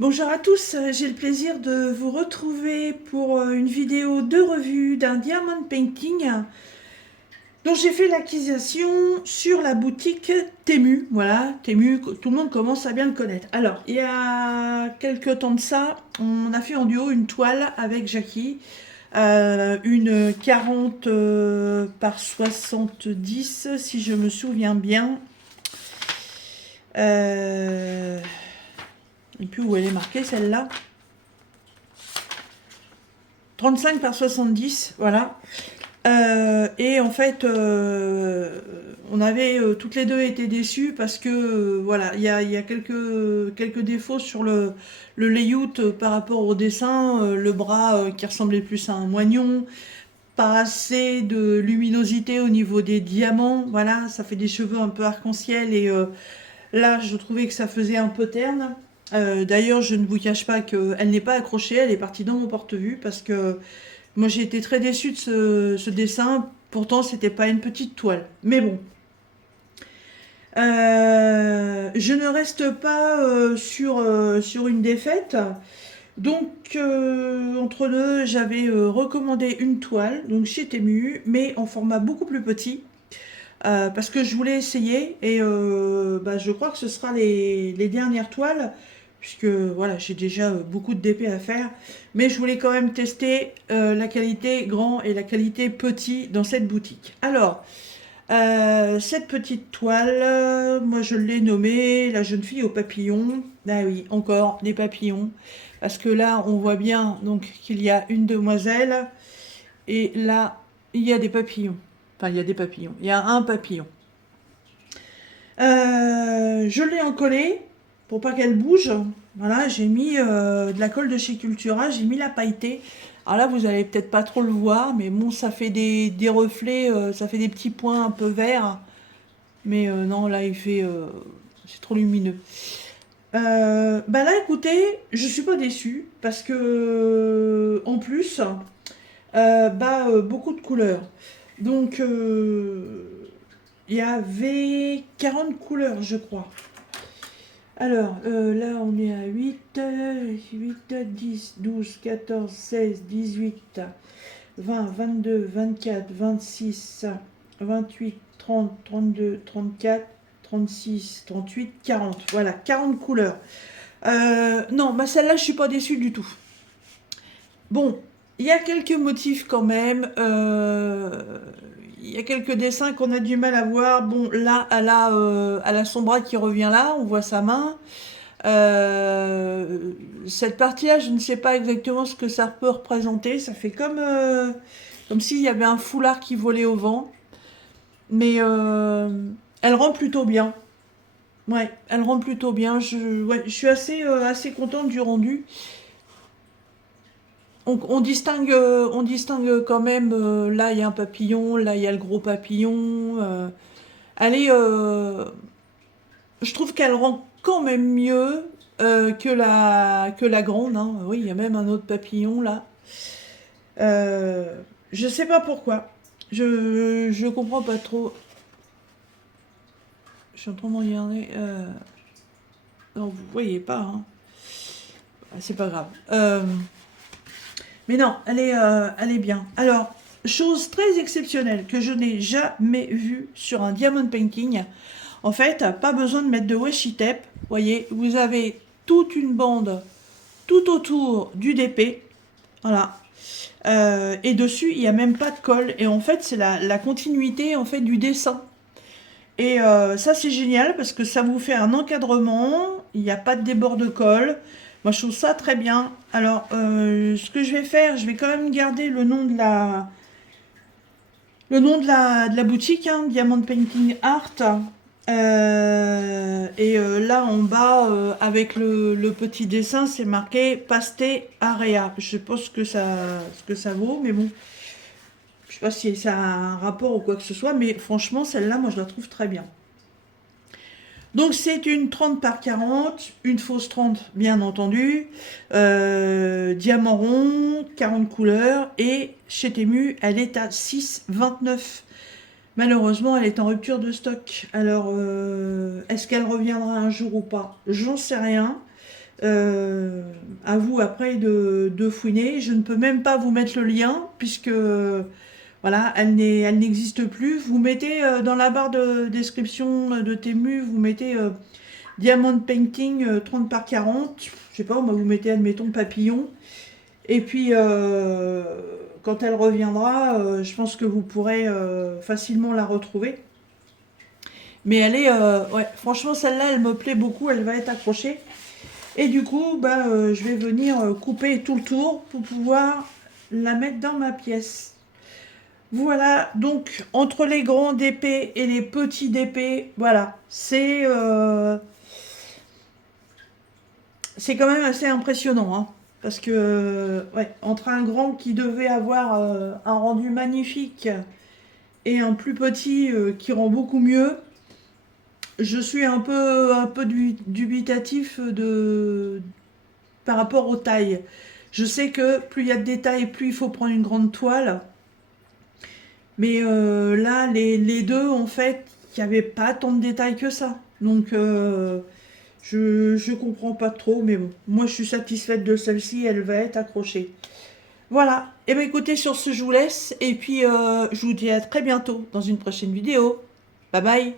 Bonjour à tous, j'ai le plaisir de vous retrouver pour une vidéo de revue d'un diamond painting dont j'ai fait l'acquisition sur la boutique Temu. Voilà, Temu, tout le monde commence à bien le connaître. Alors, il y a quelques temps de ça, on a fait en duo une toile avec Jackie, une 40 par 70 si je me souviens bien. Et puis où elle est marquée celle-là, 35 par 70, voilà. Et en fait, on avait toutes les deux été déçues parce que voilà, il y a quelques défauts sur le layout par rapport au dessin, le bras qui ressemblait plus à un moignon, pas assez de luminosité au niveau des diamants, voilà, ça fait des cheveux un peu arc-en-ciel et là je trouvais que ça faisait un peu terne. D'ailleurs, je ne vous cache pas qu'elle n'est pas accrochée, elle est partie dans mon porte-vue parce que moi, j'ai été très déçue de ce dessin. Pourtant, c'était pas une petite toile. Mais bon. Je ne reste pas sur une défaite. Donc, entre deux, j'avais recommandé une toile, donc chez Temu, mais en format beaucoup plus petit. Parce que je voulais essayer et je crois que ce sera les dernières toiles puisque voilà, j'ai déjà beaucoup de DP à faire, mais je voulais quand même tester la qualité grand et la qualité petit dans cette boutique. Alors, cette petite toile, moi je l'ai nommée la jeune fille aux papillons. Ah oui, encore des papillons, parce que là on voit bien donc qu'il y a une demoiselle et là il y a des papillons. Enfin, il y a des papillons. Il y a un papillon. Je l'ai encollé pour pas qu'elle bouge. Voilà, j'ai mis de la colle de chez Cultura, j'ai mis la pailletée. Alors là, vous allez peut-être pas trop le voir, mais bon, ça fait des reflets, ça fait des petits points un peu verts. Mais non, là, c'est trop lumineux. Là, écoutez, je suis pas déçue parce que en plus, beaucoup de couleurs. Donc, il y avait 40 couleurs, je crois. Alors, là, on est à 8, 8, 10, 12, 14, 16, 18, 20, 22, 24, 26, 28, 30, 32, 34, 36, 38, 40. Voilà, 40 couleurs. Non, celle-là, je suis pas déçue du tout. Bon, il y a quelques motifs quand même. Il y a quelques dessins qu'on a du mal à voir. Bon, là, elle a son bras qui revient là, on voit sa main. Cette partie-là, je ne sais pas exactement ce que ça peut représenter. Ça fait comme s'il y avait un foulard qui volait au vent. Mais elle rend plutôt bien. Ouais, elle rend plutôt bien. Je suis assez contente du rendu. On distingue quand même, là il y a un papillon, là il y a le gros papillon. Elle est, je trouve qu'elle rend quand même mieux que la grande, hein. Oui, il y a même un autre papillon là. Je sais pas pourquoi. Je comprends pas trop. Je suis en train de regarder. Non, vous voyez pas, hein. Ah, c'est pas grave. Mais non, elle est bien. Alors, chose très exceptionnelle que je n'ai jamais vue sur un diamond painting. En fait, pas besoin de mettre de washi tape. Vous voyez, vous avez toute une bande tout autour du DP. Voilà. Et dessus, il n'y a même pas de colle. Et en fait, c'est la continuité en fait du dessin. Et ça, c'est génial parce que ça vous fait un encadrement. Il n'y a pas de débord de colle. Moi, je trouve ça très bien. Alors, ce que je vais faire, je vais quand même garder le nom de la boutique, hein, Diamond Painting Art. Là, en bas, avec le petit dessin, c'est marqué Paste Area. Je sais pas ce que ça vaut, mais bon. Je sais pas si ça a un rapport ou quoi que ce soit, mais franchement, celle-là, moi, je la trouve très bien. Donc c'est une 30 par 40, une fausse 30 bien entendu, diamant rond, 40 couleurs, et chez Temu elle est à 6,29. Malheureusement elle est en rupture de stock. Alors est-ce qu'elle reviendra un jour ou pas? J'en sais rien. À vous après de fouiner. Je ne peux même pas vous mettre le lien puisque voilà, elle n'existe plus. Vous mettez dans la barre de description de Temu, vous mettez Diamond Painting 30 par 40. Je sais pas, moi vous mettez admettons papillon. Et puis quand elle reviendra, je pense que vous pourrez facilement la retrouver. Mais elle est, ouais, franchement celle-là, elle me plaît beaucoup, elle va être accrochée. Et du coup, bah, je vais venir couper tout le tour pour pouvoir la mettre dans ma pièce. Voilà, donc entre les grands DP et les petits DP, voilà, c'est quand même assez impressionnant, hein, parce que ouais, entre un grand qui devait avoir un rendu magnifique et un plus petit qui rend beaucoup mieux, je suis un peu dubitatif par rapport aux tailles. Je sais que plus il y a de détails, plus il faut prendre une grande toile. Mais là, les deux, en fait, il n'y avait pas tant de détails que ça. Donc, je comprends pas trop, mais bon. Moi, je suis satisfaite de celle-ci, elle va être accrochée. Voilà. Et bien, écoutez, sur ce, je vous laisse. Et puis, je vous dis à très bientôt dans une prochaine vidéo. Bye bye.